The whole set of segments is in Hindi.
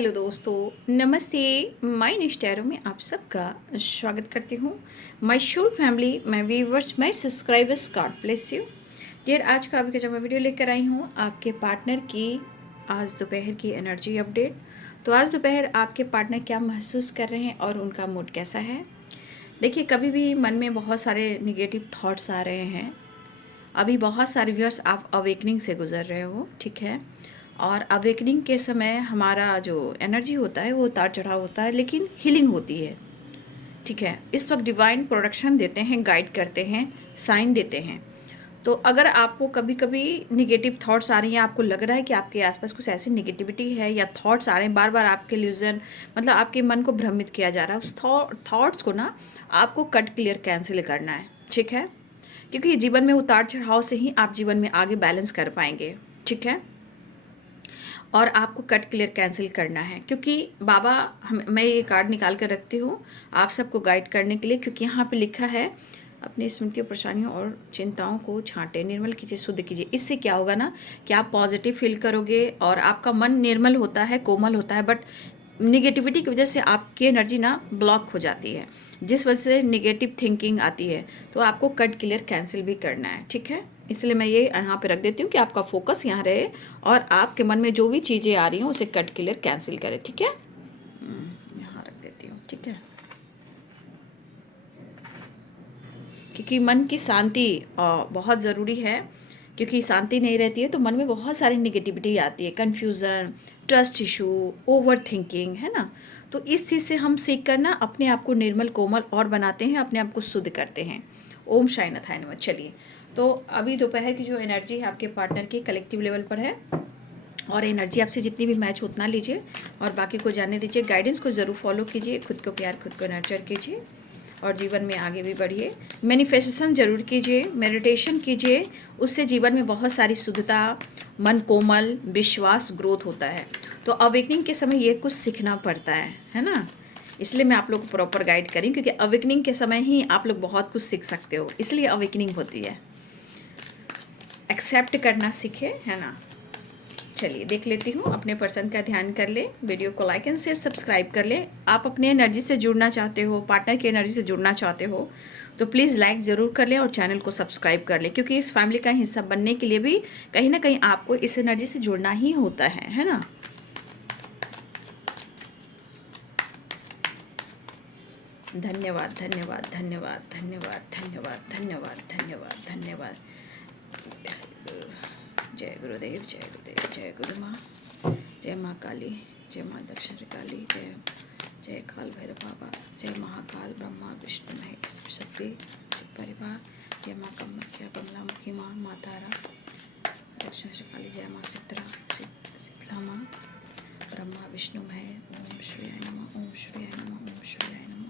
हेलो दोस्तों, नमस्ते। माय निष्ठैरों में आप सबका स्वागत करती हूँ। My whole family, my viewers, my subscribers, God bless you dear. आज का आपके जो मैं वीडियो लेकर आई हूँ आपके पार्टनर की आज दोपहर की एनर्जी अपडेट। तो आज दोपहर आपके पार्टनर क्या महसूस कर रहे हैं और उनका मूड कैसा है। देखिए, कभी भी मन में बहुत सारे निगेटिव थॉट्स आ रहे हैं। अभी बहुत सारे व्यूअर्स आप अवेकनिंग से गुजर रहे हो, ठीक है। और अवेकनिंग के समय हमारा जो एनर्जी होता है वो उतार चढ़ाव होता है, लेकिन हीलिंग होती है, ठीक है। इस वक्त डिवाइन प्रोडक्शन देते हैं, गाइड करते हैं, साइन देते हैं। तो अगर आपको कभी कभी निगेटिव थॉट्स आ रही हैं, आपको लग रहा है कि आपके आसपास कुछ ऐसी निगेटिविटी है या थॉट्स आ रहे हैं बार बार आपके इल्यूजन, मतलब आपके मन को भ्रमित किया जा रहा है, उस थॉट्स को ना आपको कट क्लियर कैंसिल करना है, ठीक है। क्योंकि जीवन में उतार चढ़ाव से ही आप जीवन में आगे बैलेंस कर पाएंगे, ठीक है। और आपको कट क्लियर कैंसिल करना है, क्योंकि बाबा मैं ये कार्ड निकाल कर रखती हूँ आप सबको गाइड करने के लिए, क्योंकि यहाँ पे लिखा है अपनी स्मृतियों, परेशानियों और चिंताओं को छांटे, निर्मल कीजिए, शुद्ध कीजिए। इससे क्या होगा ना कि आप पॉजिटिव फील करोगे और आपका मन निर्मल होता है, कोमल होता है। बट निगेटिविटी की वजह से आपकी एनर्जी ना ब्लॉक हो जाती है, जिस वजह से निगेटिव थिंकिंग आती है। तो आपको कट क्लियर कैंसिल भी करना है, ठीक है। इसलिए मैं ये यहाँ पे रख देती हूँ कि आपका फोकस यहाँ रहे और आपके मन में जो भी चीज़ें आ रही हैं उसे कट क्लियर कैंसिल करें, ठीक है। यहाँ रख देती हूँ, ठीक है। क्योंकि मन की शांति बहुत ज़रूरी है, क्योंकि शांति नहीं रहती है तो मन में बहुत सारी निगेटिविटी आती है, confusion, trust issue, over thinking, है ना। तो इस चीज़ से हम सीख कर ना अपने आप को निर्मल कोमल और बनाते हैं, अपने आप को शुद्ध करते हैं। ओम शाय नथाय नमः। चलिए, तो अभी दोपहर की जो एनर्जी है आपके पार्टनर की कलेक्टिव लेवल पर है, और एनर्जी आपसे जितनी भी मैच उतना लीजिए और बाकी को जाने दीजिए। गाइडेंस को ज़रूर फॉलो कीजिए, खुद को प्यार, खुद को नर्चर कीजिए और जीवन में आगे भी बढ़िए। मैनिफेस्टेशन जरूर कीजिए, मेडिटेशन कीजिए, उससे जीवन में बहुत सारी शुद्धता, मन कोमल, विश्वास, ग्रोथ होता है। तो अवेकनिंग के समय ये कुछ सीखना पड़ता है ना। इसलिए मैं आप लोग को प्रॉपर गाइड करी, क्योंकि अवेकनिंग के समय ही आप लोग बहुत कुछ सीख सकते हो, इसलिए अवेकनिंग होती है। एक्सेप्ट करना सीखे, है ना। चलिए देख लेती हूँ, अपने पर्सन का ध्यान कर ले, वीडियो को लाइक एंड शेयर, सब्सक्राइब कर ले। आप अपने एनर्जी से जुड़ना चाहते हो, पार्टनर की एनर्जी से जुड़ना चाहते हो तो प्लीज़ लाइक ज़रूर कर लें और चैनल को सब्सक्राइब कर लें, क्योंकि इस फैमिली का हिस्सा बनने के लिए भी कहीं ना कहीं आपको इस एनर्जी से जुड़ना ही होता है ना। धन्यवाद, धन्यवाद, धन्यवाद, धन्यवाद, धन्यवाद, धन्यवाद, धन्यवाद, धन्यवाद। जय गुरुदेव, जय गुरुदेव, जय गुरु माँ, जय माँ काली, जय माँ दक्षिण काली, जय जय काल भैरव बाबा, जय महाकाल ब्रह्मा विष्णु महेश शक्ति शिव परिवार, जय माँ कामाख्या बंगला मुखी माँ, माँ तारा दक्षिण काली, जय माँ शीतला माँ, ब्रह्मा विष्णु महेश। ओम श्रीयाय नमः, ओम श्रीयाय नमः, ओम श्रीयाय नमः,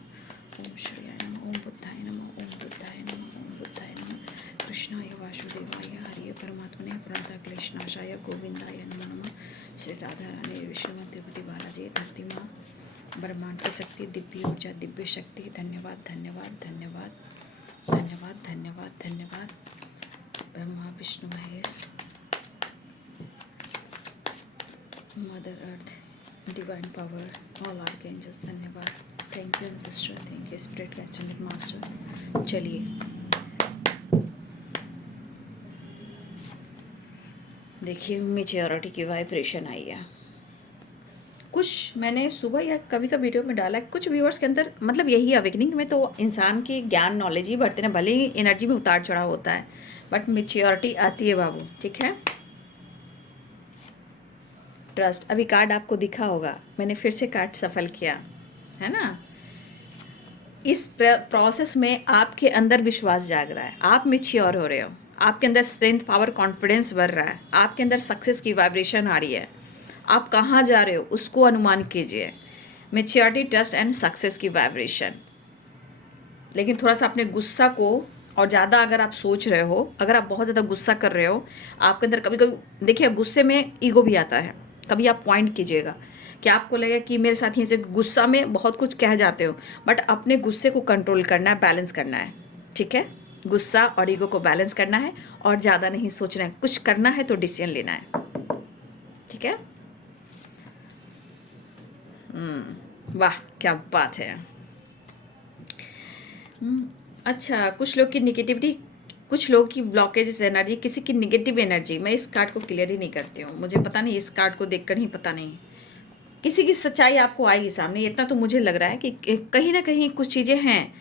ओम श्रीयाय नमः, ओम बुद्धाय नमः, ओम बुद्धाय नमः, ओम बुद्धाय नमः। कृष्णाय वासुदेवाय हरिये परमात्मने प्रणता क्लेशनाशाय गोविंदाय नमो नमः। श्री राधा रानी विष्णुमती बालाजी, धरती माँ, ब्रह्मांड की शक्ति, दिव्य ऊर्जा, दिव्य शक्ति। धन्यवाद, धन्यवाद, धन्यवाद, धन्यवाद, धन्यवाद, धन्यवाद। Brahma Vishnu Mahesh, mother earth, divine power, all archangels, धन्यवाद। Thank you ancestor, thank you spirit का एक्सटेंडेड मास्टर। चलिए देखिए, मेच्योरिटी की वाइब्रेशन आई है। कुछ मैंने सुबह या कभी का वीडियो में डाला है, कुछ व्यूअर्स के अंदर, मतलब यही अवेकनिंग में तो इंसान की ज्ञान नॉलेज ही बढ़ते हैं, भले ही एनर्जी में उतार चढ़ाव होता है, बट मेच्योरिटी आती है बाबू, ठीक है। ट्रस्ट, अभी कार्ड आपको दिखा होगा, मैंने फिर से कार्ड सफल किया, है ना। इस प्रोसेस में आपके अंदर विश्वास जाग रहा है, आप मेच्योर हो रहे हो, आपके अंदर स्ट्रेंथ, पावर, कॉन्फिडेंस बढ़ रहा है, आपके अंदर सक्सेस की वाइब्रेशन आ रही है। आप कहाँ जा रहे हो उसको अनुमान कीजिए। मेच्योरिटी, ट्रस्ट एंड सक्सेस की वाइब्रेशन। लेकिन थोड़ा सा अपने गुस्सा को, और ज़्यादा अगर आप सोच रहे हो, अगर आप बहुत ज़्यादा गुस्सा कर रहे हो, आपके अंदर कभी कभी देखिए गुस्से में ईगो भी आता है। कभी आप पॉइंट कीजिएगा कि आपको लगे कि मेरे साथ ही गुस्सा में बहुत कुछ कह जाते हो, बट अपने गुस्से को कंट्रोल करना है, बैलेंस करना है, ठीक है। गुस्सा और ईगो को बैलेंस करना है और ज़्यादा नहीं सोचना है, कुछ करना है तो डिसीजन लेना है, ठीक है। वाह क्या बात है। अच्छा, कुछ लोग की निगेटिविटी, कुछ लोग की ब्लॉकेजेस एनर्जी, किसी की निगेटिव एनर्जी, मैं इस कार्ड को क्लियर ही नहीं करती हूँ, मुझे पता नहीं, इस कार्ड को देखकर ही पता नहीं। किसी की सच्चाई आपको आएगी सामने, इतना तो मुझे लग रहा है कि कहीं ना कहीं कुछ चीज़ें हैं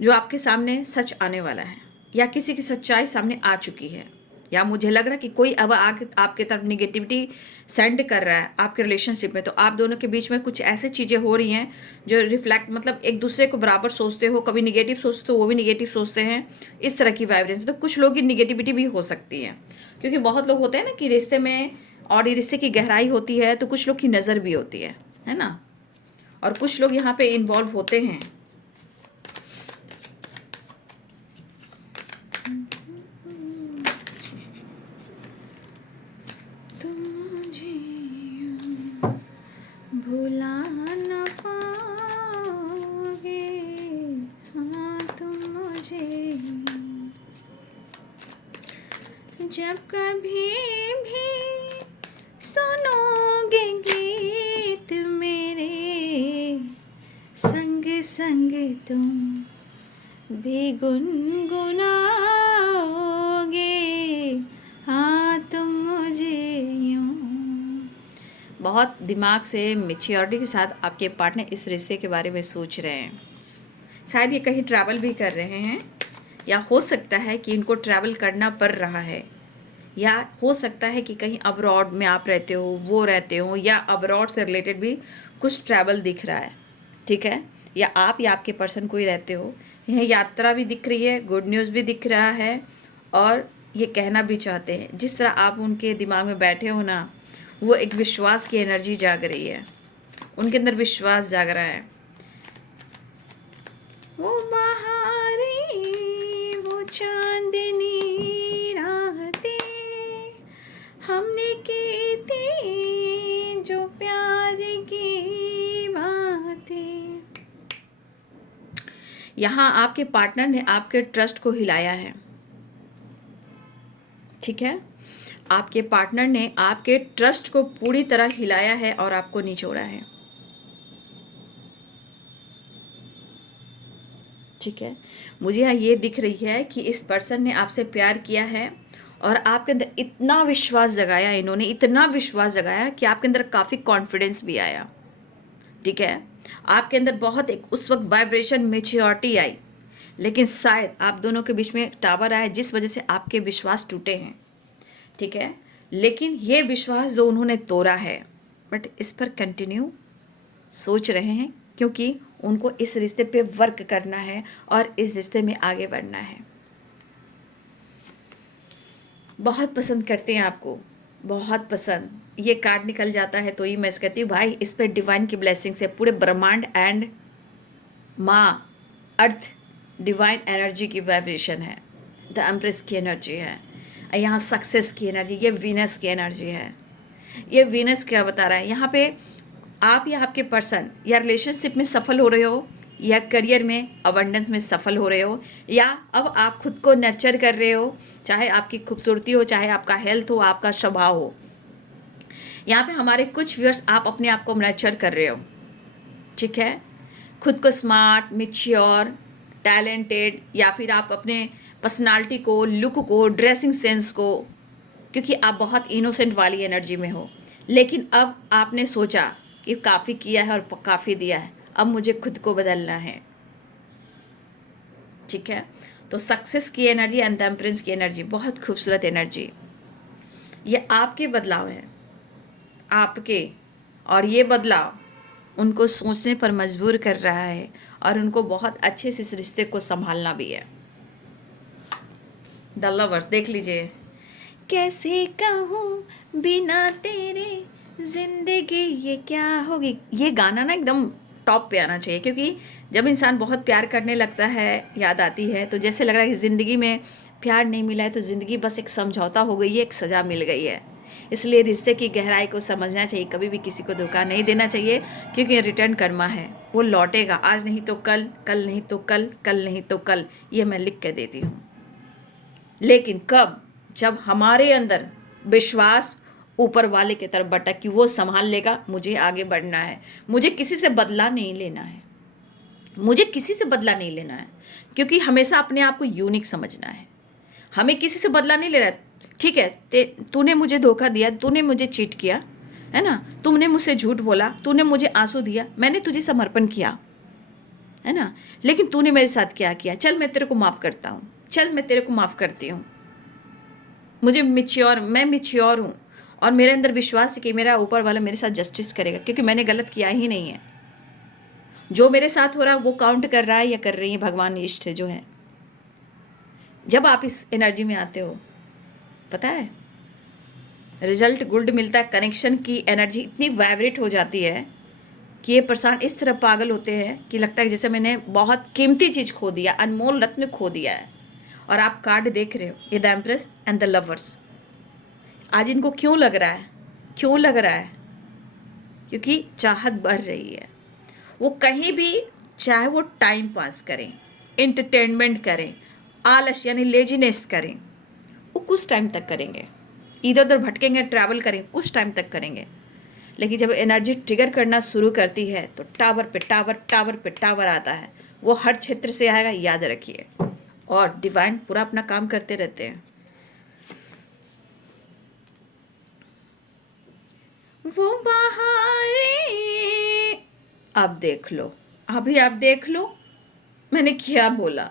जो आपके सामने सच आने वाला है, या किसी की सच्चाई सामने आ चुकी है, या मुझे लग रहा है कि कोई अब आके आपके तरफ निगेटिविटी सेंड कर रहा है आपके रिलेशनशिप में। तो आप दोनों के बीच में कुछ ऐसे चीज़ें हो रही हैं जो रिफ्लेक्ट, मतलब एक दूसरे को बराबर सोचते हो, कभी निगेटिव सोचते हो वो भी निगेटिव सोचते हैं, इस तरह की वाइब्रेंस। तो कुछ लोगों की निगेटिविटी भी हो सकती है, क्योंकि बहुत लोग होते हैं ना कि रिश्ते में, और ये रिश्ते की गहराई होती है तो कुछ लोग की नज़र भी होती है ना, और कुछ लोग यहाँ पे इन्वॉल्व होते हैं। तुम मुझे भुला न पाओगे, हाँ तुम मुझे जब कभी भी सुनोगे गीत मेरे, संग संग तुम भी गुनगुनाओगे, हाँ तुम मुझे यूं। बहुत दिमाग से मैच्योरिटी के साथ आपके पार्टनर इस रिश्ते के बारे में सोच रहे हैं। शायद ये कहीं ट्रैवल भी कर रहे हैं, या हो सकता है कि इनको ट्रैवल करना पड़ रहा है, या हो सकता है कि कहीं अब्रॉड में आप रहते हो, वो रहते हो, या अब्रॉड से रिलेटेड भी कुछ ट्रैवल दिख रहा है, ठीक है, या आप या आपके पर्सन कोई रहते हो। यह यात्रा भी दिख रही है, गुड न्यूज़ भी दिख रहा है, और ये कहना भी चाहते हैं। जिस तरह आप उनके दिमाग में बैठे हो ना, वो एक विश्वास की एनर्जी जाग रही है, उनके अंदर विश्वास जाग रहा है। वो बहारी, वो चांदनी रातें हमने की थी, जो प्यार की बातें। यहाँ आपके पार्टनर ने आपके ट्रस्ट को हिलाया है, ठीक है, आपके पार्टनर ने आपके ट्रस्ट को पूरी तरह हिलाया है और आपको निचोड़ा है, ठीक है। मुझे यहाँ ये दिख रही है कि इस पर्सन ने आपसे प्यार किया है, और आपके अंदर इतना विश्वास जगाया, इन्होंने इतना विश्वास जगाया कि आपके अंदर काफ़ी कॉन्फिडेंस भी आया, ठीक है। आपके अंदर बहुत एक उस वक्त वाइब्रेशन, मैच्योरिटी आई, लेकिन शायद आप दोनों के बीच में एक टावर आया जिस वजह से आपके विश्वास टूटे हैं, ठीक है। लेकिन ये विश्वास जो उन्होंने तोड़ा है, बट इस पर कंटिन्यू सोच रहे हैं, क्योंकि उनको इस रिश्ते पे वर्क करना है और इस रिश्ते में आगे बढ़ना है। बहुत पसंद करते हैं आपको, बहुत पसंद। ये कार्ड निकल जाता है तो ही मैं कहती हूँ भाई, इस पर डिवाइन की ब्लेसिंग्स है, पूरे ब्रह्मांड एंड माँ अर्थ डिवाइन एनर्जी की वाइब्रेशन है, द एम्प्रेस की एनर्जी है, यहाँ सक्सेस की एनर्जी, ये वीनस की एनर्जी है। ये वीनस क्या बता रहा है यहाँ पे, आप या आपके पर्सन या रिलेशनशिप में सफल हो रहे हो, या करियर में अबंडेंस में सफल हो रहे हो, या अब आप खुद को नर्चर कर रहे हो, चाहे आपकी खूबसूरती हो, चाहे आपका हेल्थ हो, आपका स्वभाव हो। यहाँ पे हमारे कुछ व्यूअर्स आप अपने आप को नर्चर कर रहे हो, ठीक है, खुद को स्मार्ट, मैच्योर, टैलेंटेड, या फिर आप अपने पर्सनालिटी को, लुक को, ड्रेसिंग सेंस को, क्योंकि आप बहुत इनोसेंट वाली एनर्जी में हो। लेकिन अब आपने सोचा कि काफ़ी किया है और काफ़ी दिया है, अब मुझे खुद को बदलना है, ठीक है। तो सक्सेस की एनर्जी एंड टेम्परेंस की एनर्जी, बहुत खूबसूरत एनर्जी, ये आपके बदलाव है, आपके, और ये बदलाव उनको सोचने पर मजबूर कर रहा है, और उनको बहुत अच्छे से इस रिश्ते को संभालना भी है। द लवर्स देख लीजिए, कैसे कहूँ बिना तेरे जिंदगी ये क्या होगी। ये गाना ना एकदम टॉप पे आना चाहिए, क्योंकि जब इंसान बहुत प्यार करने लगता है, याद आती है, तो जैसे लग रहा है कि ज़िंदगी में प्यार नहीं मिला है तो ज़िंदगी बस एक समझौता हो गई है, एक सज़ा मिल गई है। इसलिए रिश्ते की गहराई को समझना चाहिए, कभी भी किसी को धोखा नहीं देना चाहिए, क्योंकि रिटर्न कर्मा है, वो लौटेगा, आज नहीं तो कल, कल नहीं तो कल, कल नहीं तो कल, ये मैं लिख के देती हूँ। लेकिन कब, जब हमारे अंदर विश्वास ऊपर वाले की तरफ भटक कि वो संभाल लेगा, मुझे आगे बढ़ना है, मुझे किसी से बदला नहीं लेना है, मुझे किसी से बदला नहीं लेना है, क्योंकि हमेशा अपने आप को यूनिक समझना है। हमें किसी से बदला नहीं ले रहा है। ठीक है, तूने मुझे धोखा दिया, तूने मुझे चीट किया, है ना, तुमने मुझसे झूठ बोला, तूने मुझे आंसू दिया, मैंने तुझे समर्पण किया, है ना, लेकिन तूने मेरे साथ क्या किया, चल मैं तेरे को माफ़ करता हूँ, चल मैं तेरे को माफ़ करती हूँ। मैं मिच्योर हूँ और मेरे अंदर विश्वास है कि मेरा ऊपर वाला मेरे साथ जस्टिस करेगा, क्योंकि मैंने गलत किया ही नहीं है। जो मेरे साथ हो रहा है वो काउंट कर रहा है या कर रही है भगवान इष्ट जो है। जब आप इस एनर्जी में आते हो, पता है रिजल्ट गुड मिलता है। कनेक्शन की एनर्जी इतनी वाइब्रेट हो जाती है कि ये पर्सन इस तरह पागल होते हैं कि लगता है जैसे मैंने बहुत कीमती चीज़ खो दिया, अनमोल रत्न खो दिया है। और आप कार्ड देख रहे हो, ये the empress and the lovers. आज इनको क्यों लग रहा है, क्यों लग रहा है? क्योंकि चाहत बढ़ रही है। वो कहीं भी, चाहे वो टाइम पास करें, एंटरटेनमेंट करें, आलस यानी लेजीनेस करें, वो कुछ टाइम तक करेंगे, इधर उधर भटकेंगे, ट्रैवल करें, कुछ टाइम तक करेंगे। लेकिन जब एनर्जी ट्रिगर करना शुरू करती है तो टावर पे टावर, टावर पे टावर आता है। वो हर क्षेत्र से आएगा, याद रखिए। और डिवाइन पूरा अपना काम करते रहते हैं। वो बहारे आप देख लो, अभी आप देख लो मैंने क्या बोला।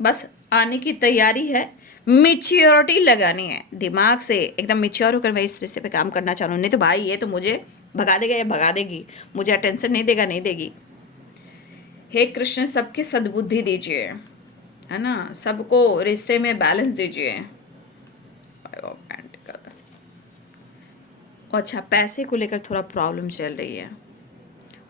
बस आने की तैयारी है, मिच्योरिटी लगानी है, दिमाग से एकदम मिच्योर होकर मैं इस रिश्ते पे काम करना चाह रहा हूँ। नहीं तो भाई ये तो मुझे भगा देगा या भगा देगी, मुझे अटेंशन नहीं देगा, नहीं देगी। हे कृष्ण, सबके सद्बुद्धि दीजिए, है ना, सबको रिश्ते में बैलेंस दीजिए। अच्छा, पैसे को लेकर थोड़ा प्रॉब्लम चल रही है।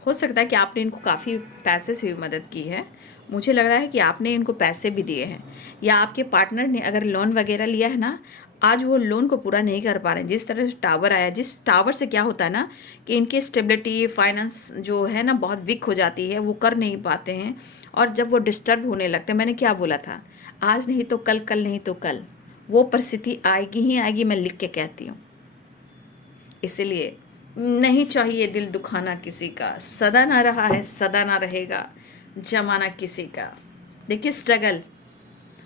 हो सकता है कि आपने इनको काफ़ी पैसे से भी मदद की है। मुझे लग रहा है कि आपने इनको पैसे भी दिए हैं, या आपके पार्टनर ने अगर लोन वगैरह लिया है ना, आज वो लोन को पूरा नहीं कर पा रहे हैं। जिस तरह से टावर आया, जिस टावर से क्या होता है ना कि इनकी स्टेबिलिटी, फाइनेंस जो है ना बहुत वीक हो जाती है, वो कर नहीं पाते हैं। और जब वो डिस्टर्ब होने लगते हैं, मैंने क्या बोला था, आज नहीं तो कल, कल नहीं तो कल वो परिस्थिति आएगी ही आएगी, मैं लिख के कहती हूँ। इसलिए नहीं चाहिए दिल दुखाना किसी का, सदा ना रहा है, सदा ना रहेगा जमाना किसी का। देखिए, struggle,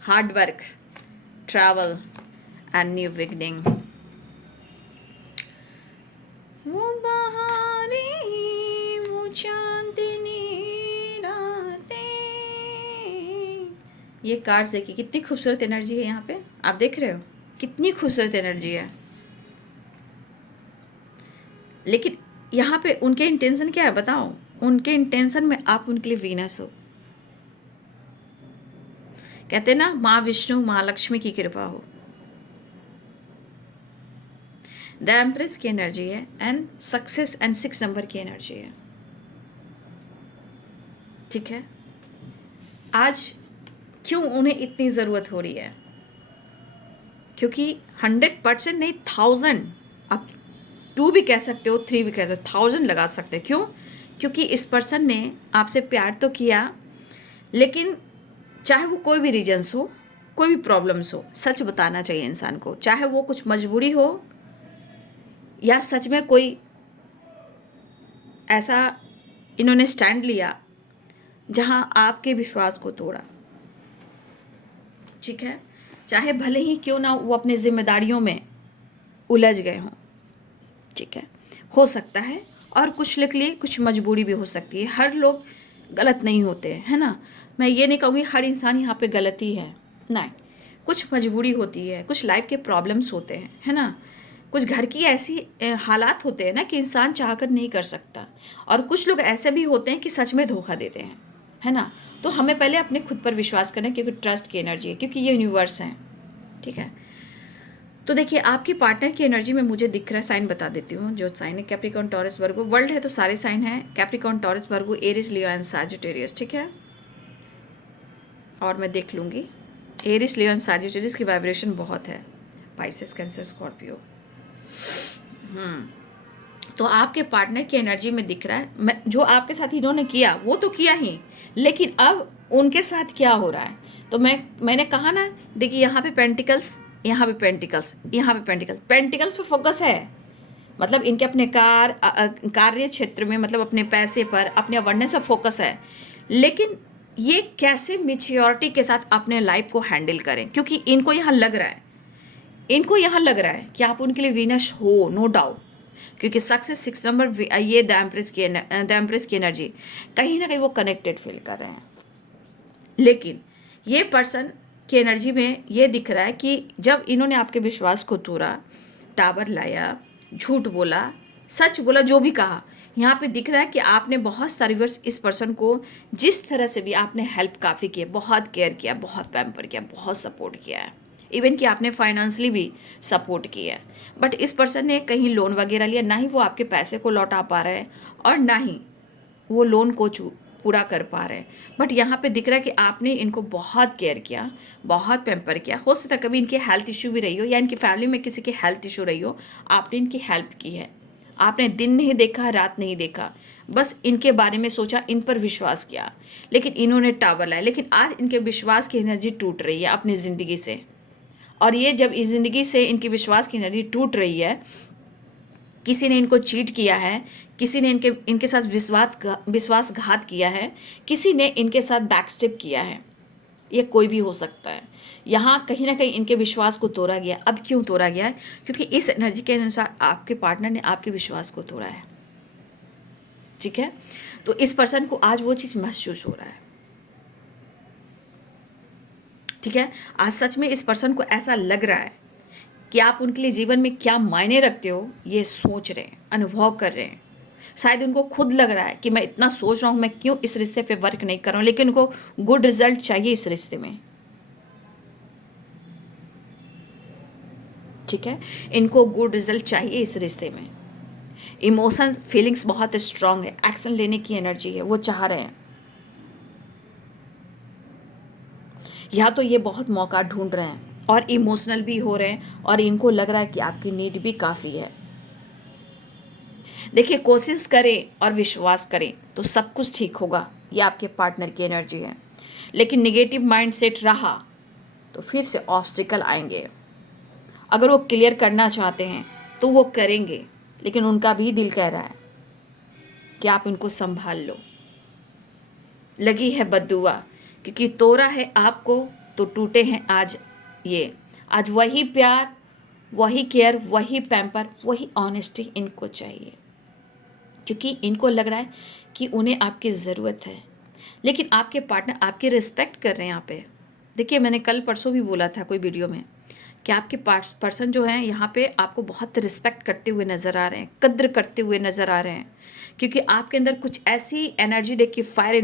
hard work, travel and new beginning. वो बहारें, वो चांदनी रातें। ये कार्ड देखिए, कितनी खूबसूरत एनर्जी है यहाँ पे, आप देख रहे हो कितनी खूबसूरत एनर्जी है। लेकिन यहाँ पे उनके इंटेंशन क्या है बताओ? उनके इंटेंशन में आप उनके लिए वीनस हो। कहते हैं ना, माँ विष्णु, माँ लक्ष्मी की कृपा हो। द एम्प्रेस की एनर्जी है एंड सक्सेस एंड 6 नंबर की एनर्जी है। ठीक है, आज क्यों उन्हें इतनी ज़रूरत हो रही है? क्योंकि 100% नहीं, 1000, आप 2 भी कह सकते हो, 3 भी कह सकते हो, 1000 लगा सकते हो। क्यों? क्योंकि इस पर्सन ने आपसे प्यार तो किया, लेकिन चाहे वो कोई भी रीजन्स हो, कोई भी प्रॉब्लम्स हो, सच बताना चाहिए इंसान को। चाहे वो कुछ मजबूरी हो या सच में कोई ऐसा इन्होंने स्टैंड लिया जहां आपके विश्वास को तोड़ा। ठीक है, चाहे भले ही क्यों ना वो अपने जिम्मेदारियों में उलझ गए हों। ठीक है, हो सकता है। और कुछ लोग के लिए कुछ मजबूरी भी हो सकती है। हर लोग गलत नहीं होते हैं, है ना। मैं ये नहीं कहूँगी हर इंसान यहाँ पे गलत ही है, नहीं। कुछ मजबूरी होती है, कुछ लाइफ के प्रॉब्लम्स होते हैं, है ना। कुछ घर की ऐसी हालात होते हैं ना कि इंसान चाहकर नहीं कर सकता। और कुछ लोग ऐसे भी होते हैं कि सच में धोखा देते हैं, है ना। तो हमें पहले अपने खुद पर विश्वास करना है, क्योंकि ट्रस्ट की एनर्जी है, क्योंकि ये यूनिवर्स है। ठीक है, तो देखिए आपकी पार्टनर की एनर्जी में मुझे दिख रहा है, साइन बता देती हूँ। जो साइन है कैप्रिकॉर्न, टॉरस, वर्गो। वर्ल्ड है तो सारे साइन हैं, Capricorn, Taurus, Virgo, Aries, Leo and Sagittarius. ठीक है, और मैं देख लूँगी। एरिस, लियो एंड सैजिटेरियस की वाइब्रेशन बहुत है। Pisces, Cancer, Scorpio. तो आपके पार्टनर की एनर्जी में दिख रहा है, मैं जो आपके साथ इन्होंने किया वो तो किया ही, लेकिन अब उनके साथ क्या हो रहा है। तो मैंने कहा ना, देखिए यहाँ पे पेंटिकल्स यहाँ पे पेंटिकल्स, यहाँ पे पेंटिकल्स, पेंटिकल्स पे फोकस है। मतलब इनके अपने कार्य क्षेत्र में, मतलब अपने पैसे पर, अपने अवेयरनेस पर फोकस है। लेकिन ये कैसे मेच्योरिटी के साथ अपने लाइफ को हैंडल करें, क्योंकि इनको यहाँ लग रहा है, इनको यहाँ लग रहा है कि आप उनके लिए वीनस हो, नो डाउट। क्योंकि सक्सेस 6 नंबर, ये द एम्प्रेस की एनर्जी, कहीं ना कहीं वो कनेक्टेड फील कर रहे हैं। लेकिन ये पर्सन की एनर्जी में ये दिख रहा है कि जब इन्होंने आपके विश्वास को तोड़ा, टावर लाया, झूठ बोला, सच बोला, जो भी कहा, यहाँ पे दिख रहा है कि आपने बहुत सारे वर्ष इस पर्सन को जिस तरह से भी आपने हेल्प काफ़ी की है, बहुत केयर किया, बहुत पैम्पर किया, बहुत सपोर्ट किया है, इवन कि आपने फाइनेंशियली भी सपोर्ट किया है। बट इस पर्सन ने कहीं लोन वगैरह लिया, ना ही वो आपके पैसे को लौटा पा रहे हैं और ना ही वो लोन को पूरा कर पा रहे हैं। बट यहाँ पे दिख रहा है कि आपने इनको बहुत केयर किया, बहुत पैम्पर किया। हो सकता है कभी इनकी हेल्थ इशू भी रही हो या इनकी फैमिली में किसी की हेल्थ इशू रही हो, आपने इनकी हेल्प की है। आपने दिन नहीं देखा, रात नहीं देखा, बस इनके बारे में सोचा, इन पर विश्वास किया, लेकिन इन्होंने टावर लाया। लेकिन आज इनके विश्वास की एनर्जी टूट रही है अपनी ज़िंदगी से। और ये जब इस ज़िंदगी से इनकी विश्वास की एनर्जी टूट रही है, किसी ने इनको चीट किया है, किसी ने इनके साथ विश्वासघात किया है, किसी ने इनके साथ बैकस्टेप किया है, ये कोई भी हो सकता है। यहाँ कहीं ना कहीं इनके विश्वास को तोड़ा गया। अब क्यों तोड़ा गया है? क्योंकि इस एनर्जी के अनुसार आपके पार्टनर ने आपके विश्वास को तोड़ा है। ठीक है, तो इस पर्सन को आज वो चीज़ महसूस हो रहा है। ठीक है, आज सच में इस पर्सन को ऐसा लग रहा है कि आप उनके लिए जीवन में क्या मायने रखते हो, ये सोच रहे हैं, अनुभव कर रहे हैं। शायद उनको खुद लग रहा है कि मैं इतना सोच रहा हूँ, मैं क्यों इस रिश्ते पे वर्क नहीं कर रहा हूँ, लेकिन उनको गुड रिजल्ट चाहिए इस रिश्ते में। ठीक है, इनको गुड रिजल्ट चाहिए इस रिश्ते में। इमोशंस, फीलिंग्स बहुत स्ट्रांग है, एक्शन लेने की एनर्जी है, वो चाह रहे हैं। या तो ये बहुत मौका ढूंढ रहे हैं और इमोशनल भी हो रहे हैं, और इनको लग रहा है कि आपकी नीड भी काफ़ी है। देखिए, कोशिश करें और विश्वास करें तो सब कुछ ठीक होगा, ये आपके पार्टनर की एनर्जी है। लेकिन निगेटिव माइंडसेट रहा तो फिर से ऑब्स्टिकल आएंगे। अगर वो क्लियर करना चाहते हैं तो वो करेंगे, लेकिन उनका भी दिल कह रहा है कि आप इनको संभाल लो। लगी है बद्दुआ, क्योंकि तोड़ा है आपको तो टूटे हैं आज ये। आज वही प्यार, वही केयर, वही पैम्पर, वही ऑनेस्टी इनको चाहिए, क्योंकि इनको लग रहा है कि उन्हें आपकी ज़रूरत है। लेकिन आपके पार्टनर आपकी रिस्पेक्ट कर रहे हैं यहाँ पे। देखिए, मैंने कल परसों भी बोला था कोई वीडियो में कि आपके पर्सन जो हैं यहाँ पे आपको बहुत रिस्पेक्ट करते हुए नज़र आ रहे हैं, कद्र करते हुए नज़र आ रहे हैं, क्योंकि आपके अंदर कुछ ऐसी एनर्जी, देखिए फायर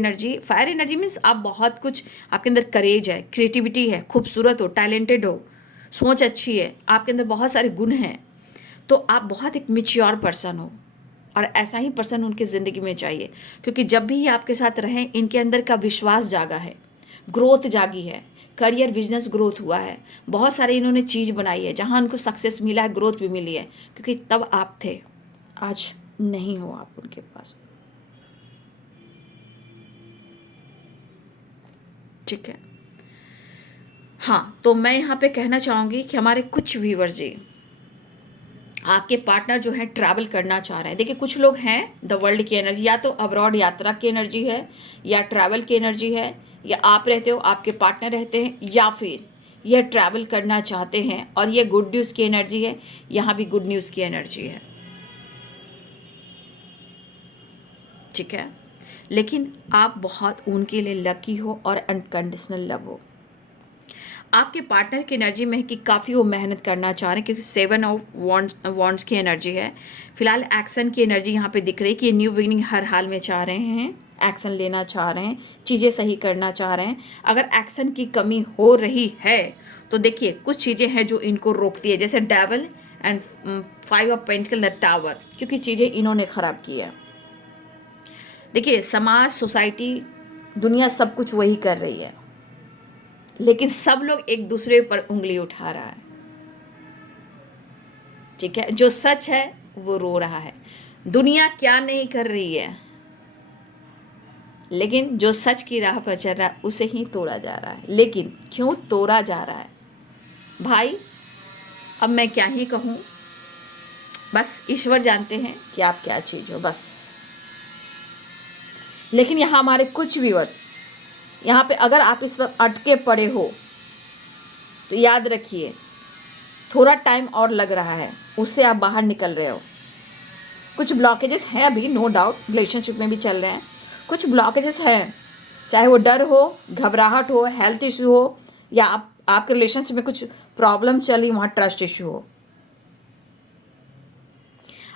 एनर्जी मीन्स आप बहुत कुछ, आपके अंदर करेज है, क्रिएटिविटी है, खूबसूरत हो, टैलेंटेड हो, सोच अच्छी है, आपके अंदर बहुत सारे गुण हैं। तो आप बहुत एक मेच्योर पर्सन हो, और ऐसा ही पर्सन उनकी ज़िंदगी में चाहिए, क्योंकि जब भी ये आपके साथ रहें, इनके अंदर का विश्वास जागा है, ग्रोथ जागी है, करियर बिजनेस ग्रोथ हुआ है, बहुत सारे इन्होंने चीज़ बनाई है, जहाँ उनको सक्सेस मिला है, ग्रोथ भी मिली है, क्योंकि तब आप थे, आज नहीं हो आप उनके पास। ठीक है, हाँ, तो मैं यहाँ पे कहना चाहूँगी कि हमारे कुछ व्यूअर्स जी, आपके पार्टनर जो है ट्रैवल करना चाह रहे हैं। देखिए, कुछ लोग हैं द वर्ल्ड की एनर्जी, या तो अब्रॉड यात्रा की एनर्जी है, या ट्रैवल की एनर्जी है, या आप रहते हो, आपके पार्टनर रहते हैं, या फिर यह ट्रैवल करना चाहते हैं, और ये गुड न्यूज़ की एनर्जी है। यहाँ भी गुड न्यूज़ की एनर्जी है। ठीक है, लेकिन आप बहुत उनके लिए लकी हो और अनकंडीशनल लव हो। आपके पार्टनर की एनर्जी में है कि काफ़ी वो मेहनत करना चाह रहे हैं, क्योंकि 7 ऑफ वॉन्ड्स की एनर्जी है। फिलहाल एक्शन की एनर्जी यहाँ पे दिख रही है कि न्यू बिगिनिंग हर हाल में चाह रहे हैं, एक्शन लेना चाह रहे हैं, चीज़ें सही करना चाह रहे हैं। अगर एक्शन की कमी हो रही है तो देखिए, कुछ चीज़ें हैं जो इनको रोकती है, जैसे devil and 5 of pentacle the tower, क्योंकि चीज़ें इन्होंने ख़राब की है। देखिए, समाज, सोसाइटी, दुनिया सब कुछ वही कर रही है, लेकिन सब लोग एक दूसरे पर उंगली उठा रहा है। ठीक है, जो सच है वो रो रहा है। दुनिया क्या नहीं कर रही है, लेकिन जो सच की राह पर चल रहा है उसे ही तोड़ा जा रहा है। लेकिन क्यों तोड़ा जा रहा है भाई? अब मैं क्या ही कहूँ, बस ईश्वर जानते हैं कि आप क्या चीज़ हो बस। लेकिन यहाँ हमारे कुछ व्यूअर्स, यहाँ पे अगर आप इस वक्त अटके पड़े हो तो याद रखिए थोड़ा टाइम और लग रहा है, उससे आप बाहर निकल रहे हो। कुछ ब्लॉकेजेस हैं अभी, नो डाउट, रिलेशनशिप में भी चल रहे हैं, कुछ ब्लॉकेजेस हैं, चाहे वो डर हो, घबराहट हो, हेल्थ इशू हो, या आपके रिलेशनशिप में कुछ प्रॉब्लम चली, वहाँ ट्रस्ट इशू हो।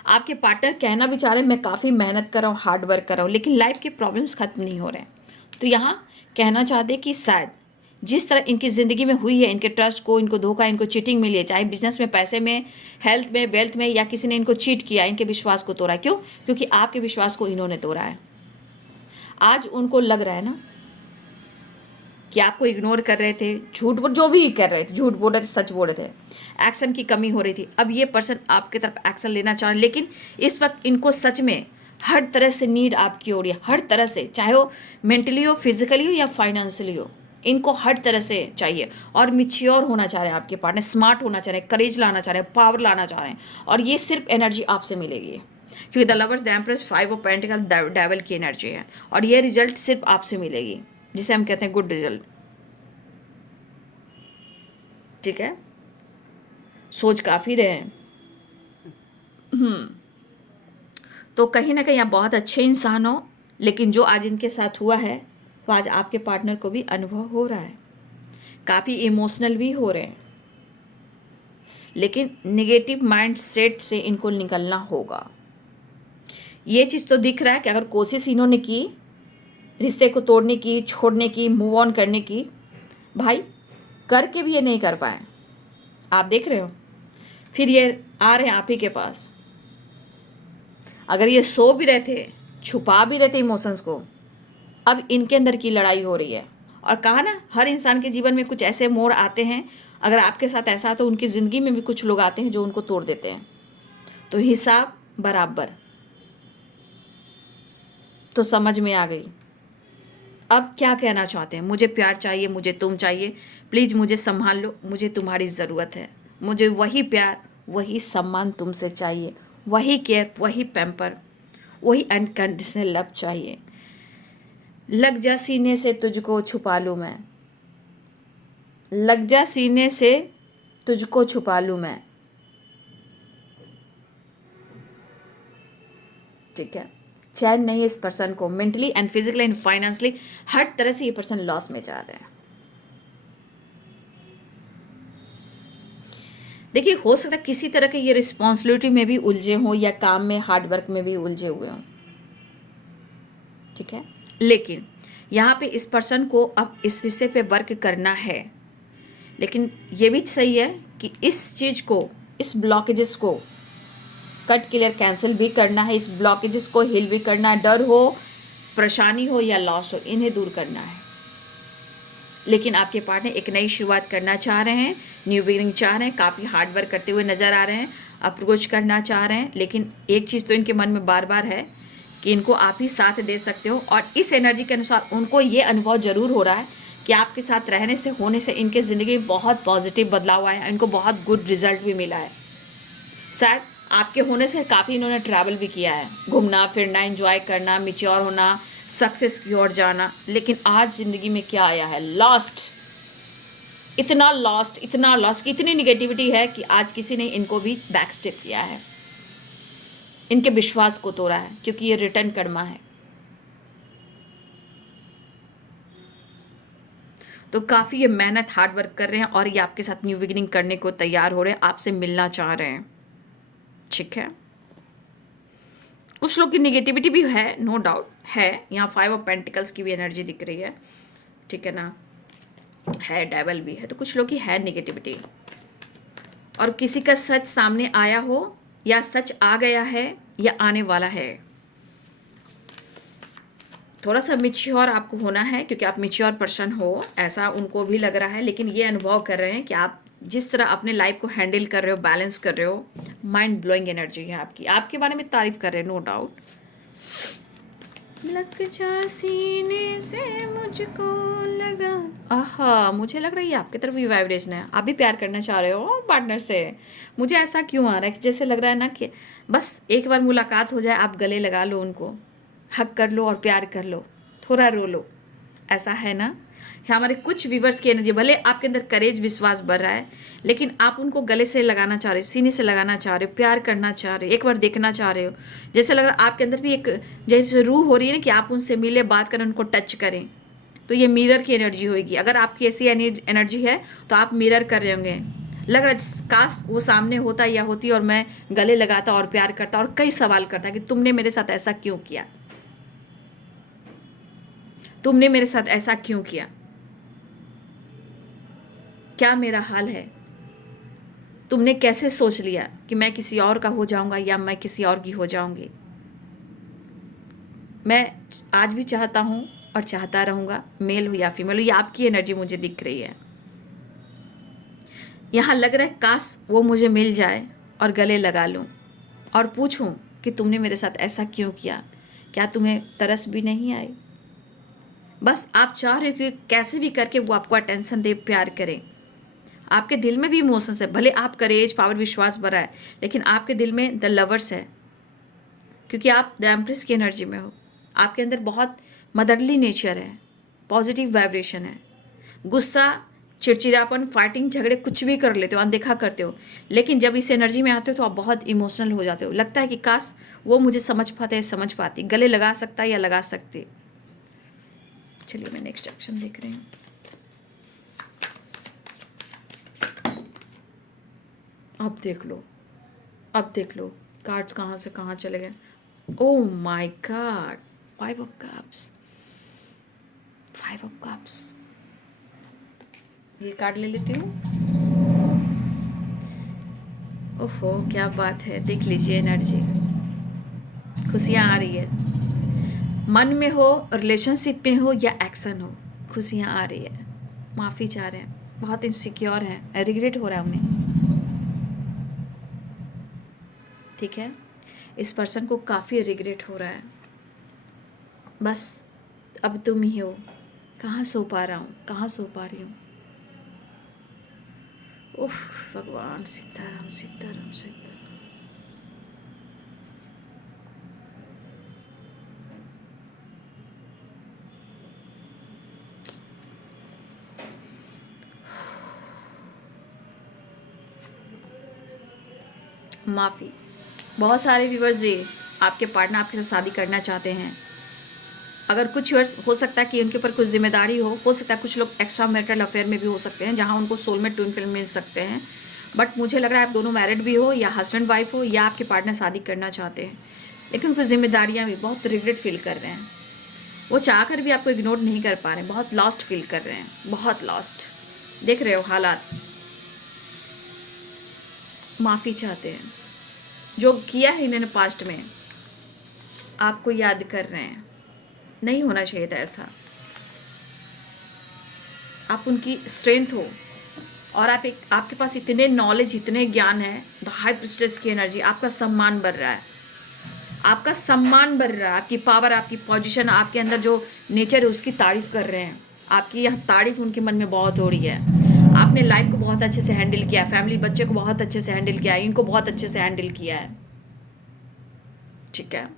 आपके पार्टनर कहना भी चाह रहे हैं मैं काफ़ी मेहनत कर रहा हूँ, हार्ड वर्क कर रहा हूँ, लेकिन लाइफ के प्रॉब्लम्स खत्म नहीं हो रहे हैं। तो यहाँ कहना चाहते कि शायद जिस तरह इनकी ज़िंदगी में हुई है, इनके ट्रस्ट को, इनको धोखा, इनको चीटिंग मिली है, चाहे बिजनेस में, पैसे में, हेल्थ में, वेल्थ में, या किसी ने इनको चीट किया, इनके विश्वास को तोड़ा। क्यों? क्योंकि आपके विश्वास को इन्होंने तोड़ा है। आज उनको लग रहा है ना कि आपको इग्नोर कर रहे थे, झूठ जो भी कर रहे थे, झूठ बोल रहे थे, सच बोल रहे थे, एक्शन की कमी हो रही थी। अब ये पर्सन आपकी तरफ एक्शन लेना चाह रहे, लेकिन इस वक्त इनको सच में हर तरह से नीड आपकी हो रही है, हर तरह से, चाहे वो मेंटली हो, फिजिकली हो, या फाइनेंशियली हो, इनको हर तरह से चाहिए। और मिच्योर होना चाह रहे हैं आपके पार्टनर, स्मार्ट होना चाह रहे हैं, करेज लाना चाह रहे हैं, पावर लाना चाह रहे हैं, और ये सिर्फ एनर्जी आपसे मिलेगी, क्योंकि the lovers, the empress, 5 of pentacle, devil की एनर्जी है, और ये रिजल्ट सिर्फ आपसे मिलेगी, जिसे हम कहते हैं गुड रिजल्ट। ठीक है, सोच काफ़ी रहे हैं। तो कहीं ना कहीं आप बहुत अच्छे इंसान हो, लेकिन जो आज इनके साथ हुआ है वो आज आपके पार्टनर को भी अनुभव हो रहा है, काफ़ी इमोशनल भी हो रहे हैं, लेकिन नेगेटिव माइंड सेट से इनको निकलना होगा। ये चीज़ तो दिख रहा है कि अगर कोशिश इन्होंने की रिश्ते को तोड़ने की, छोड़ने की, मूव ऑन करने की, भाई करके भी ये नहीं कर पाए। आप देख रहे हो, फिर ये आ रहे हैं आप ही के पास। अगर ये सो भी रहे थे, छुपा भी रहे थे इमोशंस को, अब इनके अंदर की लड़ाई हो रही है। और कहा ना, हर इंसान के जीवन में कुछ ऐसे मोड़ आते हैं, अगर आपके साथ ऐसा तो उनकी ज़िंदगी में भी कुछ लोग आते हैं जो उनको तोड़ देते हैं। तो हिसाब बराबर, तो समझ में आ गई। अब क्या कहना चाहते हैं? मुझे प्यार चाहिए, मुझे तुम चाहिए, प्लीज़ मुझे संभाल लो, मुझे तुम्हारी ज़रूरत है, मुझे वही प्यार, वही सम्मान तुमसे चाहिए, वही केयर, वही पैम्पर, वही अनकंडीशनल लव चाहिए। लग जा सीने से तुझको छुपा लूँ मैं, लग जा सीने से तुझको छुपा लूँ मैं। ठीक है, चैन नहीं है इस पर्सन को, mentally and physically and financially हर तरह से ये पर्सन लॉस में जा रहे हैं। देखिए, हो सकता है किसी तरह के ये रिस्पॉन्सिबिलिटी में भी उलझे हों, या काम में, हार्ड वर्क में भी उलझे हुए हों। ठीक है, लेकिन यहाँ पे इस पर्सन को अब इस रिश्ते पे वर्क करना है, लेकिन ये भी सही है कि इस चीज़ को, इस ब्लॉकेजेस को कट क्लियर कैंसिल भी करना है, इस ब्लॉकेजेस को हिल भी करना है। डर हो, परेशानी हो या लॉस्ट हो, इन्हें दूर करना है। लेकिन आपके पार्टनर एक नई शुरुआत करना चाह रहे हैं, न्यू बिगिनिंग चाह रहे हैं, काफ़ी हार्ड वर्क करते हुए नज़र आ रहे हैं, अप्रोच करना चाह रहे हैं। लेकिन एक चीज़ तो इनके मन में बार बार है कि इनको आप ही साथ दे सकते हो, और इस एनर्जी के अनुसार उनको ये अनुभव ज़रूर हो रहा है कि आपके साथ रहने से, होने से इनके ज़िंदगी में बहुत पॉजिटिव बदलाव आया है, इनको बहुत गुड रिजल्ट भी मिला है। शायद आपके होने से काफ़ी इन्होंने ट्रैवल भी किया है, घूमना फिरना, एंजॉय करना, मैच्योर होना, सक्सेस की ओर जाना। लेकिन आज ज़िंदगी में क्या आया है? लॉस्ट, इतना लॉस्ट, इतना लॉस्ट कि इतनी निगेटिविटी है कि आज किसी ने इनको भी बैक स्टेप किया है, इनके विश्वास को तोड़ा है, क्योंकि ये रिटर्न कर्मा है। तो काफ़ी ये मेहनत, हार्ड वर्क कर रहे हैं, और ये आपके साथ न्यू बिगिनिंग करने को तैयार हो रहे हैं, आपसे मिलना चाह रहे हैं। ठीक है, कुछ लोग की निगेटिविटी भी है, नो डाउट है। यहाँ 5 ऑफ पेंटिकल्स की भी एनर्जी दिख रही है, ठीक है ना, है, डेविल भी है, तो कुछ लोग की है निगेटिविटी। और किसी का सच सामने आया हो, या सच आ गया है, या आने वाला है। थोड़ा सा मिच्योर आपको होना है, क्योंकि आप मिच्योर पर्सन हो, ऐसा उनको भी लग रहा है। लेकिन ये अनुभव कर रहे हैं कि आप जिस तरह अपने लाइफ को हैंडल कर रहे हो, बैलेंस कर रहे हो, माइंड ब्लोइंग एनर्जी है आपकी, आपके बारे में तारीफ कर रहे हैं, नो डाउट। लग जा सीने से मुझको लगा। आहा, मुझे लग रहा है ये आपकी तरफ भी वाइब्रेशन है, आप भी प्यार करना चाह रहे हो पार्टनर से। मुझे ऐसा क्यों आ रहा है कि जैसे लग रहा है ना कि बस एक बार मुलाकात हो जाए, आप गले लगा लो उनको, हक कर लो और प्यार कर लो, थोड़ा रो लो, ऐसा है ना। हमारे कुछ व्यूवर्स की एनर्जी, भले आपके अंदर करेज विश्वास बढ़ रहा है, लेकिन आप उनको गले से लगाना चाह रहे हो, सीने से लगाना चाह रहे हो, प्यार करना चाह रहे हो, एक बार देखना चाह रहे हो। जैसे लग रहा है आपके अंदर भी एक जैसे रूह हो रही है ना कि आप उनसे मिले, बात करें, उनको टच करें। तो ये मिरर की एनर्जी होगी। अगर आपकी ऐसी एनर्जी है तो आप मिरर कर रहे होंगे। लग रहा है काश वो सामने होता या होती और मैं गले लगाता और प्यार करता और कई सवाल करता कि तुमने मेरे साथ ऐसा क्यों किया, तुमने मेरे साथ ऐसा क्यों किया, क्या मेरा हाल है, तुमने कैसे सोच लिया कि मैं किसी और का हो जाऊंगा या मैं किसी और की हो जाऊंगी। मैं आज भी चाहता हूं और चाहता रहूंगा, मेल हो या फीमेल हो। ये आपकी एनर्जी मुझे दिख रही है। यहाँ लग रहा है काश वो मुझे मिल जाए और गले लगा लूं और पूछूं कि तुमने मेरे साथ ऐसा क्यों किया, क्या तुम्हें तरस भी नहीं आई। बस आप चाह रहे हो कि कैसे भी करके वो आपको अटेंशन दे, प्यार करें। आपके दिल में भी इमोशंस है, भले आप करेज पावर विश्वास भरा है, लेकिन आपके दिल में द लवर्स है, क्योंकि आप द एम्प्रेस की एनर्जी में हो। आपके अंदर बहुत मदरली नेचर है, पॉजिटिव वाइब्रेशन है। गुस्सा, चिड़चिड़ापन, फाइटिंग, झगड़े कुछ भी कर लेते हो, अनदेखा करते हो, लेकिन जब इस एनर्जी में आते हो तो आप बहुत इमोशनल हो जाते हो। लगता है कि काश वो मुझे समझ पाते है, समझ पाती, गले लगा सकता है या लगा सकती। चलिए मैं नेक्स्ट एक्शन देख रही हूँ। अब देख लो, अब देख लो कार्ड्स कहाँ से कहाँ चले गए। Oh my God, 5 of cups, 5 of cups. ये कार्ड ले लेती हूँ। ओहो, क्या बात है, देख लीजिए एनर्जी, खुशियाँ आ रही है। मन में हो, रिलेशनशिप में हो या एक्शन हो, खुशियाँ आ रही है। माफ़ी चाह रहे हैं, बहुत इनसिक्योर हैं, रिग्रेट हो रहा है उन्हें। ठीक है, इस पर्सन को काफ़ी रिग्रेट हो रहा है। बस अब तुम ही हो, कहाँ सो पा रहा हूँ, कहाँ सो पा रही हूँ। उफ भगवान, सीताराम सीताराम सीताराम। माफ़ी। बहुत सारे व्यूवर्स जी आपके पार्टनर आपके साथ शादी करना चाहते हैं। अगर कुछ व्यूअर्स हो सकता है कि उनके ऊपर कुछ जिम्मेदारी हो सकता है कुछ लोग एक्स्ट्रा मैरिटल अफेयर में भी हो सकते हैं, जहां उनको सोलमेट ट्विन फिल्म मिल सकते हैं। बट मुझे लग रहा है आप दोनों मैरिड भी हो या हस्बैंड वाइफ हो या आपके पार्टनर शादी करना चाहते हैं, लेकिन कुछ जिम्मेदारियाँ भी, बहुत रिग्रेट फील कर रहे हैं। वो चाह कर भी आपको इग्नोर नहीं कर पा रहे हैं, बहुत लॉस्ट फील कर रहे हैं, बहुत लॉस्ट। देख रहे हो हालात, माफ़ी चाहते हैं। जो किया है इन्होंने पास्ट में, आपको याद कर रहे हैं। नहीं होना चाहिए था ऐसा। आप उनकी स्ट्रेंथ हो और आपके पास इतने नॉलेज, इतने ज्ञान है। द हाई प्रिस्टेस की एनर्जी, आपका सम्मान बढ़ रहा है, आपका सम्मान बढ़ रहा है, आपकी पावर, आपकी पोजीशन, आपके अंदर जो नेचर है उसकी तारीफ कर रहे हैं। आपकी यह तारीफ उनके मन में बहुत हो रही है। आपने लाइफ को बहुत अच्छे से हैंडल किया, फैमिली बच्चे को बहुत अच्छे से हैंडल किया है, इनको बहुत अच्छे से हैंडल किया है। ठीक है,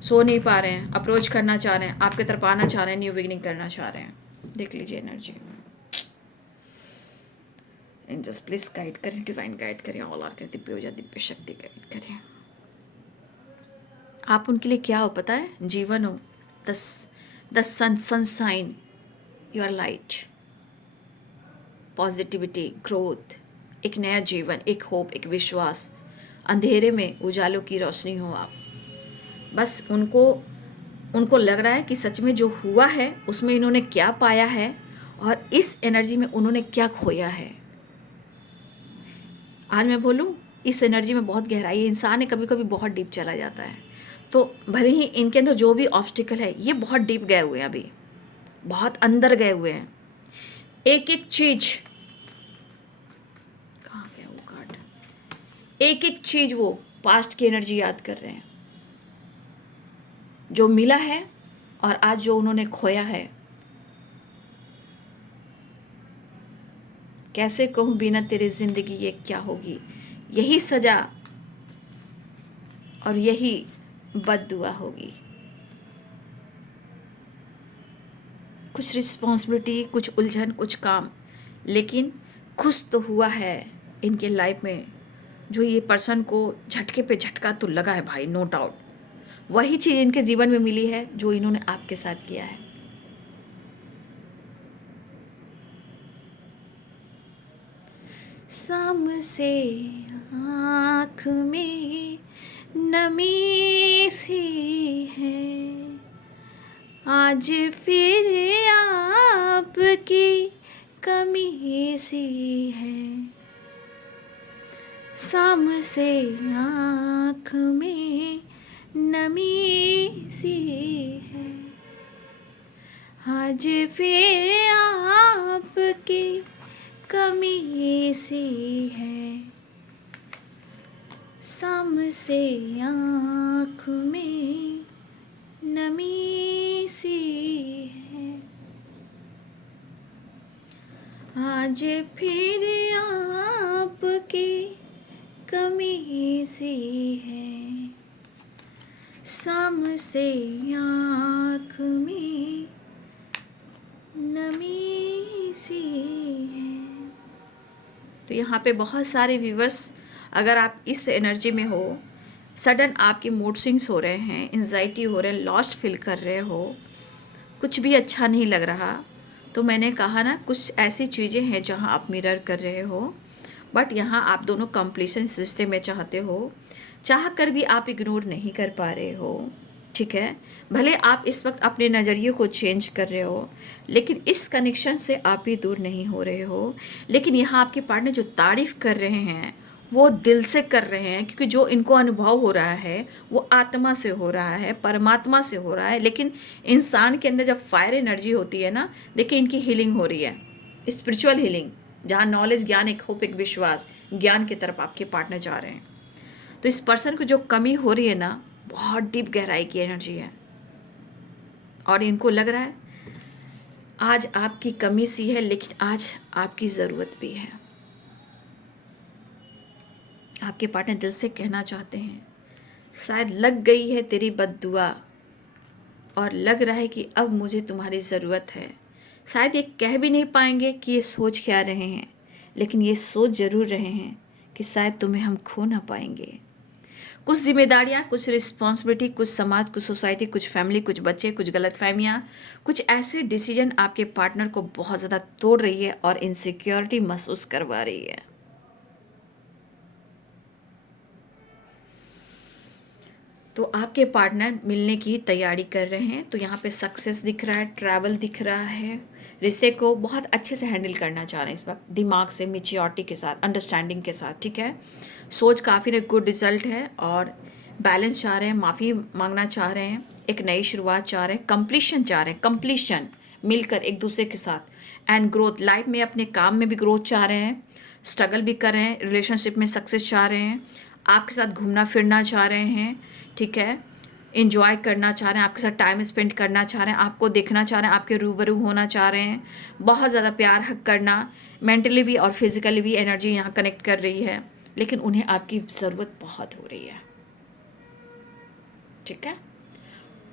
सो नहीं पा रहे हैं, अप्रोच करना चाह रहे हैं, आपके तरफ आना चाह रहे हैं, न्यू बिगिनिंग करना चाह रहे हैं। देख लीजिए एनर्जी। एंजल्स प्लीज गाइड करें, डिवाइन गाइड करें, ऑल आर के दिव्य ऊर्जा, दिव्य शक्ति गाइड करें। आप उनके लिए क्या हो पता है? जीवन हो, the sunshine, your light, positivity, growth, एक नया जीवन, एक होप, एक विश्वास। अंधेरे में उजालों की रोशनी हो आप। बस उनको उनको लग रहा है कि सच में जो हुआ है उसमें इन्होंने क्या पाया है और इस एनर्जी में उन्होंने क्या खोया है। आज मैं बोलूँ, इस एनर्जी में बहुत गहराई है। इंसान है कभी कभी बहुत डीप चला जाता है, तो भले ही इनके अंदर जो भी ऑब्स्टिकल है ये बहुत डीप गए हुए हैं, अभी बहुत अंदर गए हुए हैं। एक एक चीज, कहाँ गया वो कार्ड, एक एक चीज वो पास्ट की एनर्जी याद कर रहे हैं। जो मिला है और आज जो उन्होंने खोया है। कैसे कहूँ बिना तेरे जिंदगी ये क्या होगी, यही सजा और यही बद्दुआ होगी। कुछ रिस्पॉन्सिबिलिटी, कुछ उलझन, कुछ काम, लेकिन खुश तो हुआ है इनके लाइफ में। जो ये पर्सन को झटके पे झटका तो लगा है भाई, नो डाउट। वही चीज़ इनके जीवन में मिली है जो इन्होंने आपके साथ किया है। शाम से आँख में नमी सी है, आज फिर आपकी कमी सी है। शाम से आँख में नमी सी है, आज फिर आपकी कमी सी है। शाम से आँख में नमी सी है, आज फिर आपकी कमी सी है। शाम से आँख में नमी सी है। तो यहाँ पे बहुत सारे व्यूवर्स, अगर आप इस एनर्जी में हो, सडन आपके मूड स्विंग्स हो रहे हैं, एंजाइटी हो रहे हैं, लॉस्ट फील कर रहे हो, कुछ भी अच्छा नहीं लग रहा, तो मैंने कहा ना, कुछ ऐसी चीज़ें हैं जहाँ आप मिरर कर रहे हो, बट यहाँ आप दोनों कंप्लीशन सिस्टम में चाहते हो, चाह कर भी आप इग्नोर नहीं कर पा रहे हो। ठीक है, भले आप इस वक्त अपने नज़रिए को चेंज कर रहे हो, लेकिन इस कनेक्शन से आप भी दूर नहीं हो रहे हो। लेकिन यहाँ आपके पार्टनर जो तारीफ़ कर रहे हैं वो दिल से कर रहे हैं, क्योंकि जो इनको अनुभव हो रहा है वो आत्मा से हो रहा है, परमात्मा से हो रहा है। लेकिन इंसान के अंदर जब फायर एनर्जी होती है ना, देखिए इनकी हीलिंग हो रही है, स्पिरिचुअल हीलिंग, जहाँ नॉलेज, ज्ञान, एक होप, एक विश्वास, ज्ञान की तरफ आपके पार्टनर जा रहे हैं। तो इस पर्सन को जो कमी हो रही है ना, बहुत डीप गहराई की एनर्जी है, और इनको लग रहा है आज आपकी कमी सी है, लेकिन आज आपकी ज़रूरत भी है। आपके पार्टनर दिल से कहना चाहते हैं, शायद लग गई है तेरी बद्दुआ और लग रहा है कि अब मुझे तुम्हारी ज़रूरत है। शायद ये कह भी नहीं पाएंगे कि ये सोच क्या रहे हैं, लेकिन ये सोच ज़रूर रहे हैं कि शायद तुम्हें हम खो ना पाएंगे। कुछ जिम्मेदारियाँ, कुछ रिस्पॉन्सिबिलिटी, कुछ समाज, कुछ सोसाइटी, कुछ फैमिली, कुछ बच्चे, कुछ गलतफहमियाँ, कुछ ऐसे डिसीजन आपके पार्टनर को बहुत ज़्यादा तोड़ रही है और इनसिक्योरिटी महसूस करवा रही है। तो आपके पार्टनर मिलने की तैयारी कर रहे हैं। तो यहाँ पे सक्सेस दिख रहा है, ट्रैवल दिख रहा है, रिश्ते को बहुत अच्छे से हैंडल करना चाह रहे हैं इस वक्त, दिमाग से, मैच्योरिटी के साथ, अंडरस्टैंडिंग के साथ। ठीक है, सोच काफ़ी गुड रिजल्ट है, और बैलेंस चाह रहे हैं, माफ़ी मांगना चाह रहे हैं, एक नई शुरुआत चाह रहे हैं, कंप्लीशन चाह रहे हैं, कंप्लीशन मिलकर एक दूसरे के साथ, एंड ग्रोथ, लाइफ में अपने काम में भी ग्रोथ चाह रहे हैं, स्ट्रगल भी कर रहे हैं, रिलेशनशिप में सक्सेस चाह रहे हैं, आपके साथ घूमना फिरना चाह रहे हैं। ठीक है, इन्जॉय करना चाह रहे हैं, आपके साथ टाइम स्पेंड करना चाह रहे हैं, आपको देखना चाह रहे हैं, आपके रूबरू होना चाह रहे हैं, बहुत ज़्यादा प्यार हक करना, मेंटली भी और फिजिकली भी एनर्जी यहाँ कनेक्ट कर रही है, लेकिन उन्हें आपकी ज़रूरत बहुत हो रही है। ठीक है,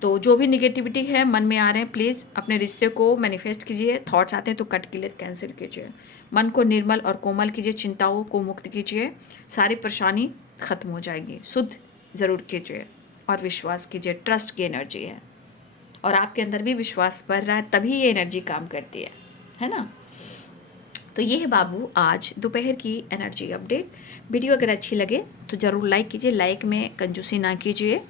तो जो भी निगेटिविटी है मन में आ रहे हैं, प्लीज़ अपने रिश्ते को मैनिफेस्ट कीजिए। थॉट्स आते हैं तो कट क्लियर कैंसिल कीजिए, मन को निर्मल और कोमल कीजिए, चिंताओं को मुक्त कीजिए, सारी परेशानी खत्म हो जाएगी। शुद्ध ज़रूर कीजिए और विश्वास कीजिए, ट्रस्ट की एनर्जी है, और आपके अंदर भी विश्वास बढ़ रहा है, तभी ये एनर्जी काम करती है ना। तो ये है बाबू आज दोपहर की एनर्जी अपडेट। वीडियो अगर अच्छी लगे तो ज़रूर लाइक कीजिए, लाइक में कंजूसी ना कीजिए,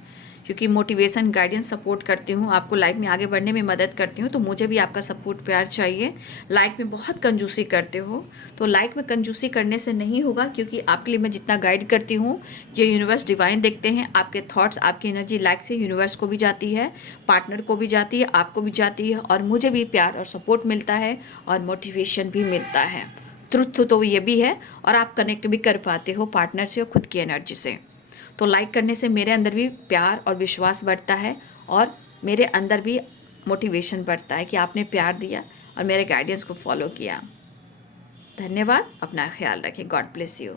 क्योंकि मोटिवेशन, गाइडेंस, सपोर्ट करती हूँ, आपको लाइफ में आगे बढ़ने में मदद करती हूँ, तो मुझे भी आपका सपोर्ट प्यार चाहिए। लाइक में बहुत कंजूसी करते हो, तो लाइक में कंजूसी करने से नहीं होगा, क्योंकि आपके लिए मैं जितना गाइड करती हूँ, ये यूनिवर्स डिवाइन देखते हैं। आपके थॉट्स, आपकी एनर्जी लाइक से यूनिवर्स को भी जाती है, पार्टनर को भी जाती है, आपको भी जाती है, और मुझे भी प्यार और सपोर्ट मिलता है और मोटिवेशन भी मिलता है। ट्रुथ तो ये भी है, और आप कनेक्ट भी कर पाते हो पार्टनर से और खुद की एनर्जी से। तो लाइक करने से मेरे अंदर भी प्यार और विश्वास बढ़ता है, और मेरे अंदर भी मोटिवेशन बढ़ता है कि आपने प्यार दिया और मेरे गाइडेंस को फॉलो किया। धन्यवाद। अपना ख्याल रखें। God bless you.